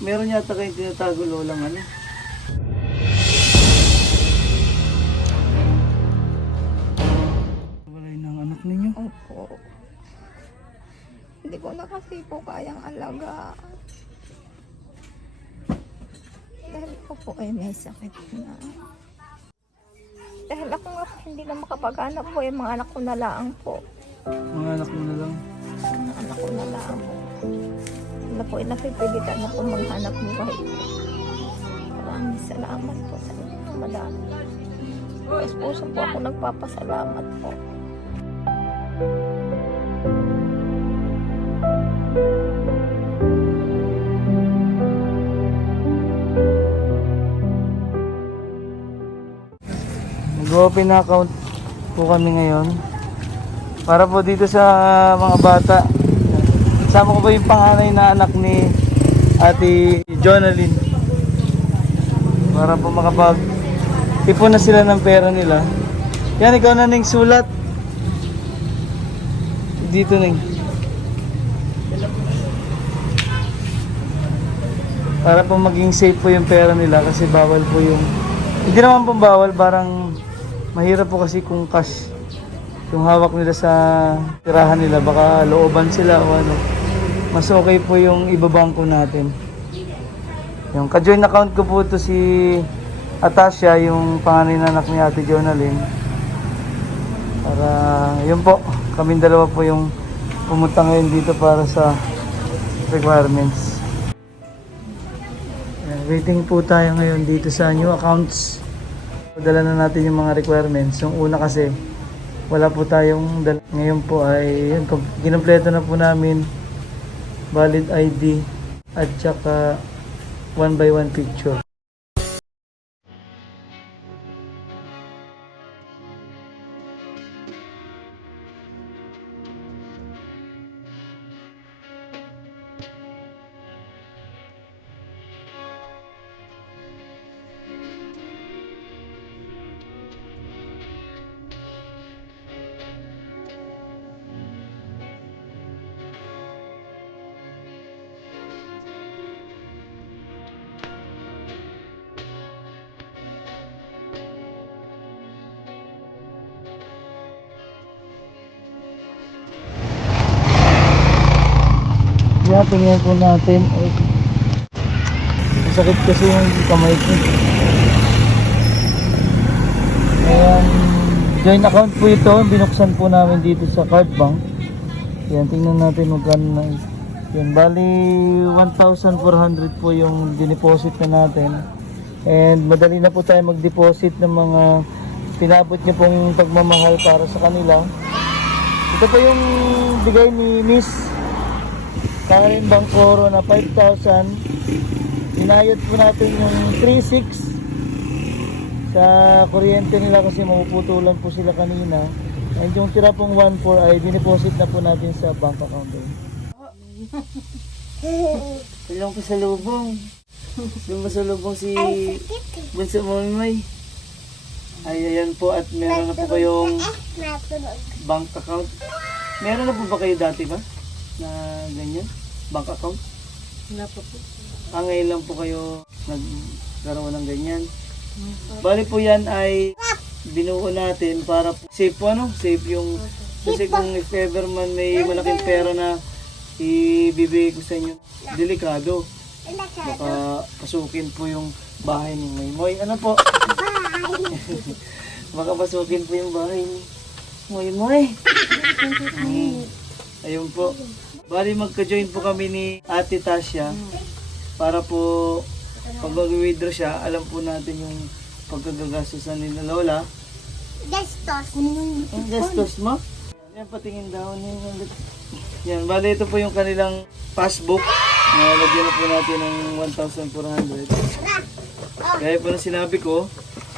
Meron yata kayong tinatago lolang ano. Walay ng anak ninyo. Opo. Hindi ko na kasi po kayang alaga. Dahil ko po ay may sakit na. Dahil ako nga po hindi na makapag-anak po, yung mga anak ko na lang po. Mga anak mo na lang. Mga anak ko na lang po. Sila po ay napipilitan na po maghanap buhay po. Maraming salamat po sa inyo. Madami. Mas puso po ako nagpapasalamat po. Mag-open na account po kami ngayon. Para po dito sa mga bata. Kasama ko po yung panganay na anak ni Ate Jonalyn. Para po tipon na sila ng pera nila. Yan, ikaw na ning sulat. Dito ning. Para po maging safe po yung pera nila kasi bawal po yung... Hindi naman po bawal, parang mahirap po kasi kung cash yung hawak nila sa tirahan nila, baka looban sila o ano. Mas okay po yung ibabangko natin. Yung ka-join account ko po to si Atasha, yung panganay na anak ni Ate Jonalyn. Para yun po, kaming dalawa po yung pumunta ngayon dito para sa requirements. Ayan, waiting po tayo ngayon dito sa new accounts. Dala na natin yung mga requirements. Yung una kasi wala po tayong dala. Ngayon po ay yun, ginumpleto na po namin valid ID at saka 1x1 picture. Kaya tingnan po natin. Masakit kasi yung kamay ko. Ayan, joint account po ito. Binuksan po namin dito sa card bank. Ayan, tingnan natin magkano na. Yan, bali 1,400 po yung dineposit na natin. And madali na po tayo mag-deposit ng mga pinabot niyo pong pagmamahal para sa kanila. Ito po yung bigay ni Miss Karen Bangkoro na 5,000. Inayot po natin yung 3,600 sa kuryente nila kasi mapuputulan po sila kanina. And yung tira pong 1,400 ay dineposit na po natin sa bank account. Ilang po sa lubong. Yung sa lubong si Bunso Mamay. Ay, ayan po at meron na po kayong bank account. Meron na po ba kayo dati ba? Na ganyan? Bank account? Wala pa po. Ngayon lang po kayo nagkaroon ng ganyan. Bali po yan ay binuo natin para safe po ano? Safe yung... Kasi kung if ever man may malaking pera na ibibigay ko sa inyo, delikado. Baka pasukin po yung bahay ni Moy. Moy, ano po? Baka pasukin po yung bahay ni Moy. Moy! Ayun po. Bali magka-join po kami ni Ate Tasha para po pag mag-withdraw siya, alam po natin yung pagkagagastusan ni Lola. Gastos. Ang gastos mo? Yan, patingin daw niya. Yan, bali ito po yung kanilang passbook. Nalagyan na po natin ng 1,400. Kaya po na sinabi ko,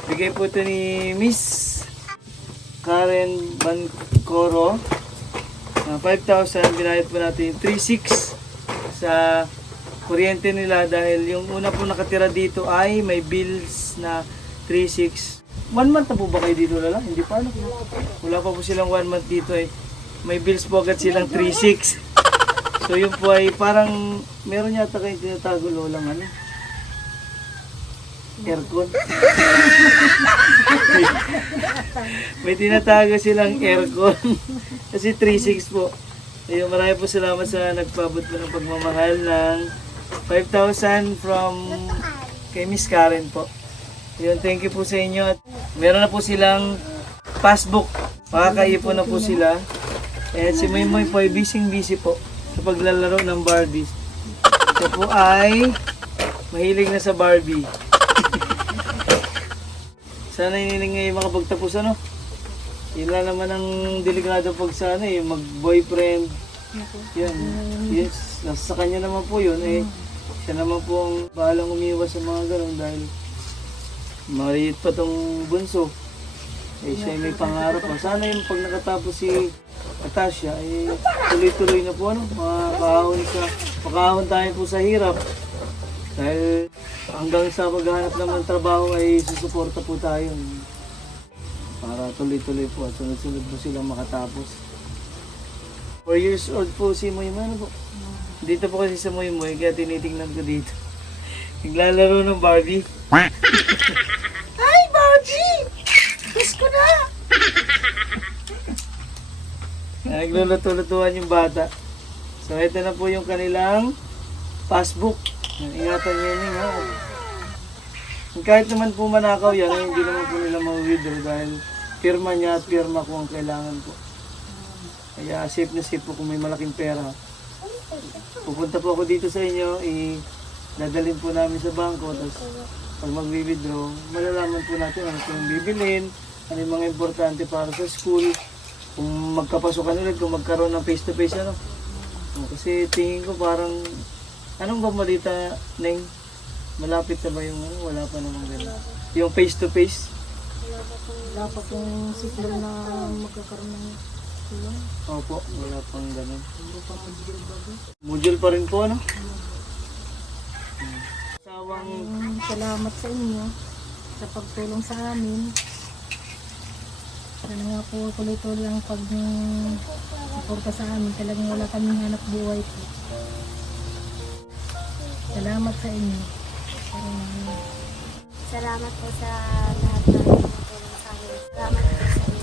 bigay po ito ni Miss Karen Bangkoro. 5,000, binayad po natin yung 3,600 sa kuryente nila dahil yung una po nakatira dito ay may bills na 3,600. 1 month na po ba kayo dito, Lala? Hindi pa, ano? Wala pa po silang 1 month dito eh. May bills po agad silang 3,600. So yun po ay parang meron yata kayong tinatago lolang ano? Aircon. May tinatago silang aircon. Kasi 3.6 po. Ayun, marami po salamat sa nagpabot po ng pagmamahal ng 5,000 from kay Miss Karen po. Ayun, thank you po sa inyo. At meron na po silang passbook. Makakaipon na po sila. At si Moy po ay busy po sa paglalaro ng Barbie. Siya po ay mahilig na sa Barbie. Sana hiniling ngayon makapagtapos ano. Yun lang naman ang delikado pag sa ano mag-boyfriend. Yan. Yes, nasa kanya naman po yun. Siya naman po ang bahalang umiwas sa mga ganun dahil maliit pa tong bunso. Siya may pangarap pa. Sana yung pag nakatapos si Atasha, tuloy-tuloy na po ano, makahahon tayo po sa hirap. Dahil hanggang sa maghanap naman ng trabaho ay susuporta po tayo. Para tuloy-tuloy po at sunod-sunod po silang makatapos. 4 years old po si Moy ano po. Dito po kasi sa Moy kaya tinitingnan ko dito. Naglalaro ng Barbie. Ay, Barbie! Kiss ko na! Nagluluto-lutuan yung bata. So ito na po yung kanilang passbook. Ingatan nyo yun ha. Kahit naman po manakaw yan, hindi naman po nila ma-withdraw dahil pirma niya at pirma ko ang kailangan po. Kaya safe na safe po kung may malaking pera. Pupunta po ako dito sa inyo, dadalhin po namin sa bangko, tapos pag mag-withdraw, malalaman po natin ano yung bibilin, ano yung mga importante para sa school, kung magkapasukan ulit, kung magkaroon ng face-to-face ano. Kasi tingin ko parang, anong ba malita, Neng? Malapit na ba yung ano? Wala pa naman gano'n. Yung face-to-face? Wala pa pong siklo na magkakaroon ng tulong. Opo, wala pang gano'n. Module pa rin po, ano? Sawang... Salamat sa inyo sa pagtulong sa amin. Sana nga po tuloy-tuloy ang pag-suporta sa amin. Talagang wala kaming hanap buhay po. Salamat sa inyo. Salamat po sa lahat ng tumutulong sa amin. Salamat po sa inyo.